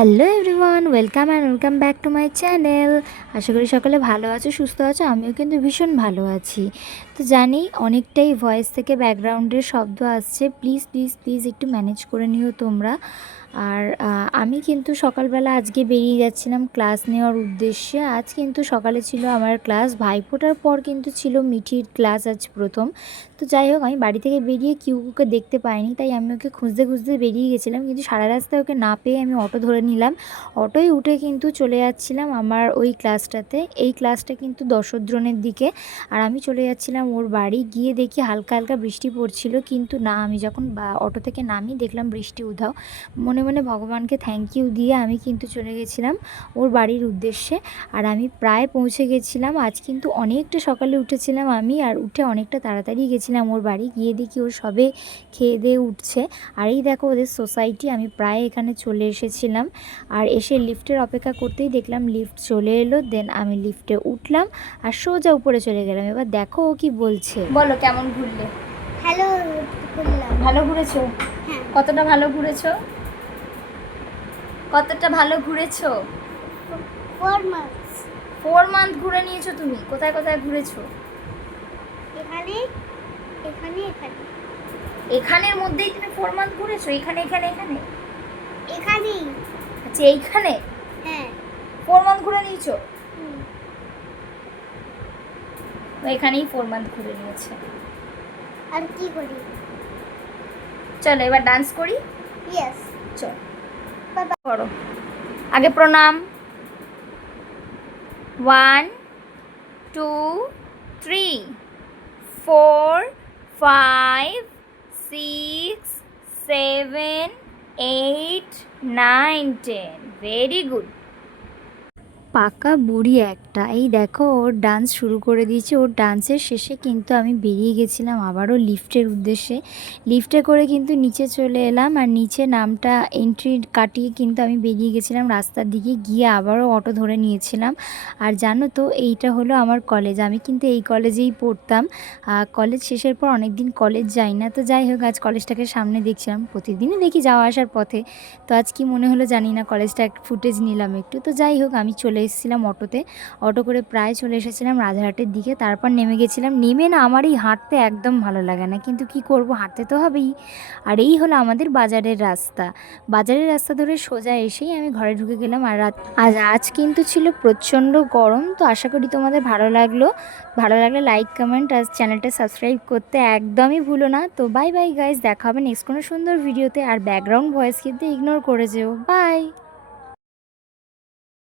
Hello everyone, welcome back to my channel. আশা করি সকলে ভালো আছো, সুস্থ আছো। আমিও কিন্তু ভীষণ ভালো আছি। তো জানি অনেকটাই ভয়েস থেকে ব্যাকগ্রাউন্ডের শব্দ আসছে, প্লিজ প্লিজ প্লিজ একটু ম্যানেজ করে নিও তোমরা। আর আমি কিন্তু সকালবেলা আজকে বেরিয়ে যাচ্ছিলাম ক্লাস নেওয়ার উদ্দেশ্যে। আজ কিন্তু সকালে ছিল আমার ক্লাস, ভাইফোঁটার পর কিন্তু ছিল মিঠির ক্লাস আজ প্রথম। তো যাই হোক, আমি বাড়ি থেকে বেরিয়ে কিউকে দেখতে পাইনি, তাই আমি ওকে খুঁজতে খুঁজতে বেরিয়ে গেছিলাম, কিন্তু সারা রাস্তায় ওকে না পেয়ে আমি অটো ধরে নিলাম। অটোয় উঠে কিন্তু চলে যাচ্ছিলাম আমার ওই ক্লাসটাতে। এই ক্লাসটা কিন্তু দশদ্রনের দিকে, আর আমি চলে যাচ্ছিলাম ওর বাড়ি। গিয়ে দেখি হালকা হালকা বৃষ্টি পড়ছিল, কিন্তু না, আমি যখন অটো থেকে নামি দেখলাম বৃষ্টি উধাও। মনে মনে ভগবানকে থ্যাংক ইউ দিয়ে আমি কিন্তু চলে গেছিলাম ওর বাড়ির উদ্দেশ্যে। আর আমি প্রায় পৌঁছে গেছিলাম। আজ কিন্তু অনেকটা সকালে উঠেছিলাম আমি, আর উঠে অনেকটা তাড়াতাড়ি গেছিলাম ওর বাড়ি। গিয়ে দেখি ও সবে খেয়ে দিয়ে উঠছে। আর এই দেখো ওদের সোসাইটি, আমি প্রায় এখানে চলে এসেছিলাম। আর এসে লিফটের অপেক্ষা করতেই দেখলাম লিফট চলে এলো। দেন আমি লিফটে উঠলাম আর সোজা উপরে চলে গেলাম। এবার দেখো ও কি বলছে। বলো, কেমন ঘুরলে? হ্যালো, ঘুরলাম। ভালো ঘুরেছো? হ্যাঁ। কতটা ভালো ঘুরেছো? কতটা ভালো ঘুরেছো? 4 মান্থস। 4 মান্থ ঘুরে নিয়েছো তুমি। কোথায় কোথায় ঘুরেছো? এখানে এখানে এখানে এখানের মধ্যেই তুমি 4 মান্থ ঘুরেছো? এখানে এখানে এখানে? এখানেই। আচ্ছা, এইখানে হ্যাঁ। 4 মান্থ ঘুরে নিয়েছো? হুম। ও এখানেই 4 মান্থ ঘুরে নিয়েছে। আর কি করি? চলো এবার ডান্স করি। ইয়েস। চল বাবা। করো। আগে প্রণাম। 1 2 3 4 5 6 7 8 9 10। Very good. পাকা বুড়ি একটা। এই দেখো ওর ডান্স শুরু করে দিয়েছে। ওর ডান্সের শেষে কিন্তু আমি বেরিয়ে গেছিলাম আবারও লিফটের উদ্দেশ্যে। লিফটে করে কিন্তু নিচে চলে এলাম, আর নিচে নামটা এন্ট্রি কাটিয়ে কিন্তু আমি বেরিয়ে গেছিলাম রাস্তার দিকে। গিয়ে আবারও অটো ধরে নিয়েছিলাম। আর জানো তো, এইটা হলো আমার কলেজ। আমি কিন্তু এই কলেজেই পড়তাম। কলেজ শেষের পর অনেক দিন কলেজ যাই না। তো যাই হোক, আজ কলেজটাকে সামনে দেখছিলাম, প্রতিদিনই দেখি যাওয়া আসার পথে। তো আজ কি মনে হলো জানি না, কলেজটা ফুটেজ নিলাম একটু। তো যাই হোক, আমি চলে এসেছিলাম অটোতে। অটো করে প্রায় চলে এসেছিলাম রাজারহাটের দিকে। তারপর নেমে গেছিলাম। নেমে না, আমার এই হাঁটতে একদম ভালো লাগে না, কিন্তু কি করব, হাঁটতে তো হবেই। আর এই হলো আমাদের বাজারের রাস্তা। বাজারের রাস্তা ধরে সোজা এসেই আমি ঘরে ঢুকে গেলাম। আর আজ কিন্তু ছিল প্রচণ্ড গরম। তো আশা করি তোমাদের ভালো লাগলো। ভালো লাগলে লাইক, কমেন্ট আর চ্যানেলটা সাবস্ক্রাইব করতে একদমই ভুলো না। তো বাই বাই গাইস, দেখা হবে নেক্সট কোনো সুন্দর ভিডিওতে। আর ব্যাকগ্রাউন্ড ভয়েস কিন্তু ইগনোর করে যেও। বাই।